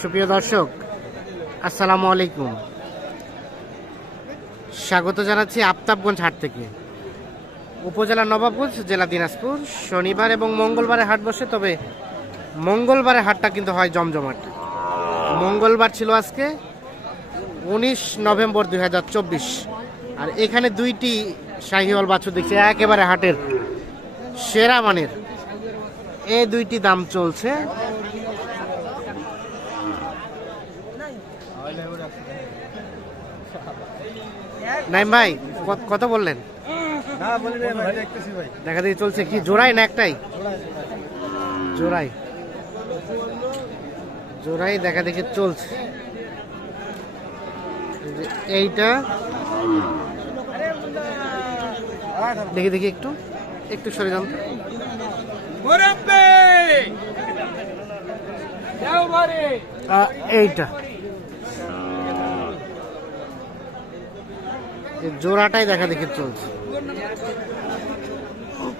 সুপ্রিয় দর্শক, আসসালামু আলাইকুম। স্বাগত জানাচ্ছি আফতাবগঞ্জ হাট থেকে। উপজেলা নবাবগঞ্জ, জেলা দিনাজপুর। শনিবার এবং মঙ্গলবারে হাট বসে, তবে মঙ্গলবারে হাটটা কিন্তু হয় জমজমাট। মঙ্গলবার ছিল আজকে 19 নভেম্বর 2024। আর এখানে দুইটি শাহিওয়াল বাছুর দেখছি, একেবারে হাটের সেরা মানের। এই দুইটি দাম চলছে। নাইম ভাই, কত বললেন? দেখা দেখি চলছে কি জোড়াই না একটাই? জোড়াই জোড়াই দেখা দেখি চলছে। এইটা দেখি দেখি একটু একটু সরে যান। এইটা জোড়াটাই দেখা দেখি চলছে।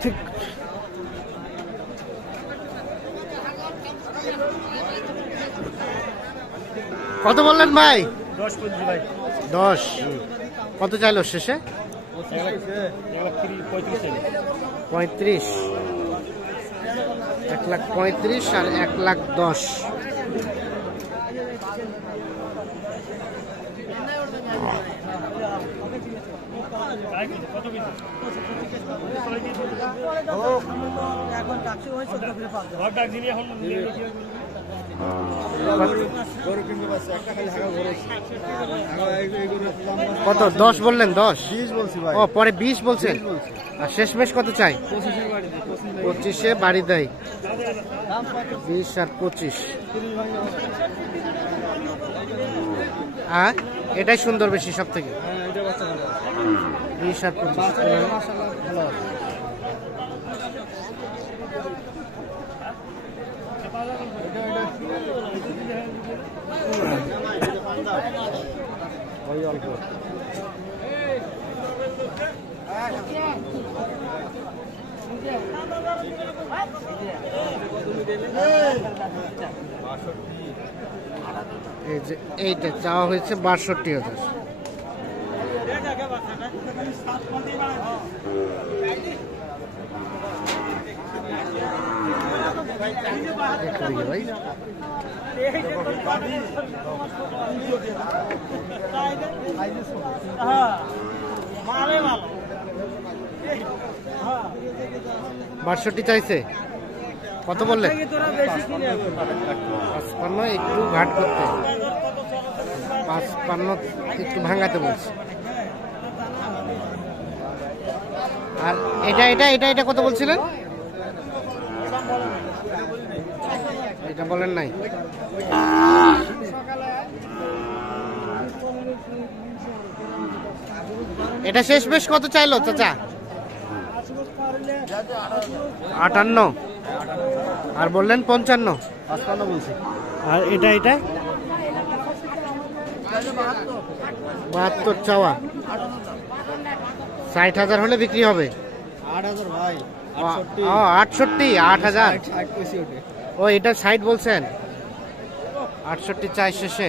ঠিক কত বললেন ভাই? 10। কত চাইলো শেষে? 35। 1,35,000 আর 1,10,000। কত? 10 বললেন? 10 ও, পরে 20 বলছেন। আর শেষমেশ কত চাই? 25-এ বাড়ি দেয়। 20 আর 25। আর এটাই সুন্দর বেশি সব থেকে। 20 আর 25। ওই অল্প। এই যে এইটা চাওয়া হয়েছে 62,000। ভাই বাষট্টি চাইছে। কত বললেন? 55। একটু ঘাট করতে, 55 একটু ভাঙাতে বলছে। আর এটা এটা এটা এটা কত বলছিলেন? এটা বলেন নাই। এটা শেষ বেশ কত চাইলো চাচা? 58। আর বললেন 55। 55 বলছি। আর এটা এটা 72 চাওয়া। 60,000 হলে বিক্রি হবে। 8,000 ভাই। 68। 8,000। ও, এটা 60 বলছেন। 68 চাই শেষে।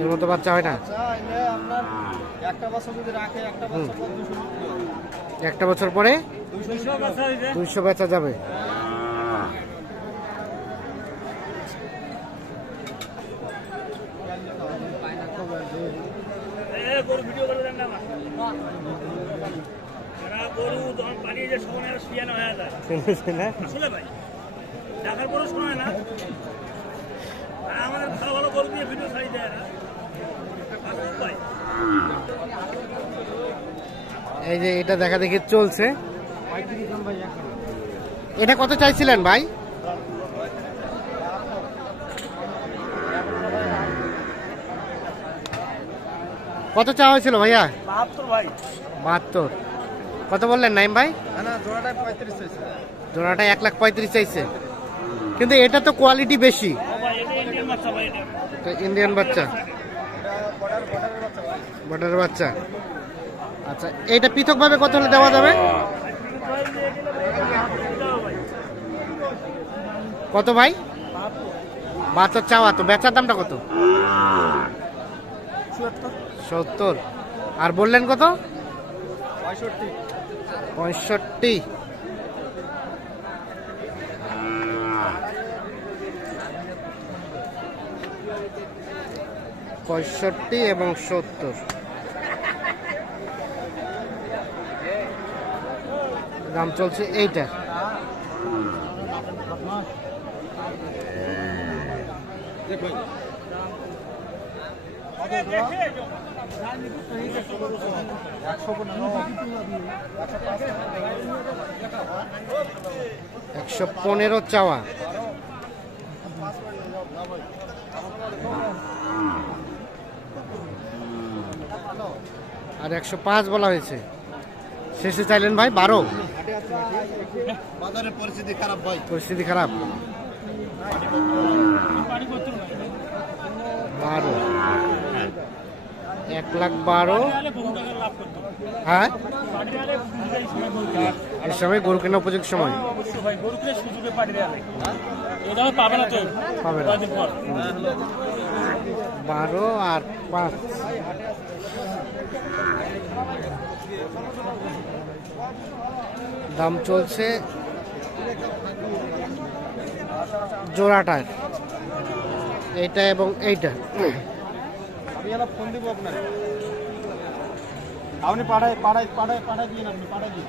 এর মতো বাচ্চা হয় না। একটা বছর পরে 200 বেচা যাবে। এই যে এটা দেখা দেখি চলছে। এটা কত চাইছিলেন ভাই? কত চাওয়া হয়েছিল ভাইয়া? 72 ভাই। 72। কত বললেন নাইম ভাই? জোড়াটা 1,35,000 চাইছে। কিন্তু এটা তো কোয়ালিটি বেশি। ইন্ডিয়ান বাচ্চা। বর্ডারের বাচ্চা। আচ্ছা, এইটা পৃথকভাবে কত হলে দেওয়া যাবে? কত ভাই? 72 চাওয়া, তো বেচার দামটা কত? 70। আর বললেন কত? 65। পঁয়ষট্টি এবং 70। দাম চলছে এইটা। $115 চাওয়া। আর 105 বলা হয়েছে। শেষে চাইলেন ভাই 12। বাজারের পরিস্থিতি খারাপ ভাই, পরিস্থিতি খারাপ। 12, 1,12,000। হ্যাঁ, এই সময় গরু কেনা উপযুক্ত সময় পাবে না। 12 আর 5। দাম চলছে জোড়াটার, এইটা এবং এইটা। আমি ফোন দিব আপনার, আপনি পাঠাই দিন, আপনি পাঠাই দিন।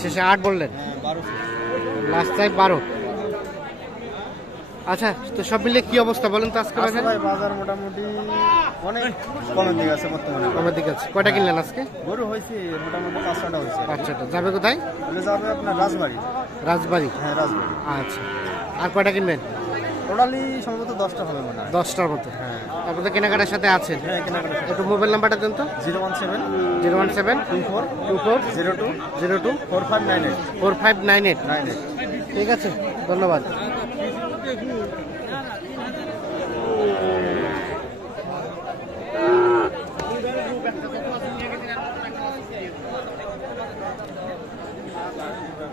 শেষে 8 বললেন, 12। Last time 12। আচ্ছা, তো সব মিলে কি অবস্থা বলেন তো আজকে? ভাই বাজার মোটামুটি অনেক কমের দিকে আছে বর্তমানে। কমের দিকে আছে। কয়টা কিনলেন আজকে? গরু হয়েছে মোটামুটি 5-6টা হয়েছে। 5-6টা। যাবে কোথায়? যাবে আপনার রাজবাড়ি। রাজবাড়ি? হ্যাঁ, রাজবাড়ি। আচ্ছা, আর কয়টা কিনবেন? টোটালি সম্ভবত 10টা হবে মনে হয়। 10টার মতো। হ্যাঁ, আপনাদের কেনাকাটার সাথে আছেন? হ্যাঁ, কেনাকাটা। একটু মোবাইল নাম্বারটা দেন তো। 017 017 24 02 02 4598 4598। 98। ঠিক আছে, ধন্যবাদ।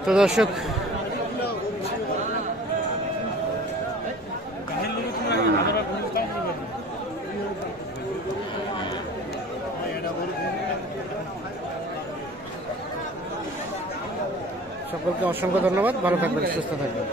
তো দর্শক, সকলকে অসংখ্য ধন্যবাদ। ভালো থাকবেন, সুস্থ থাকবেন।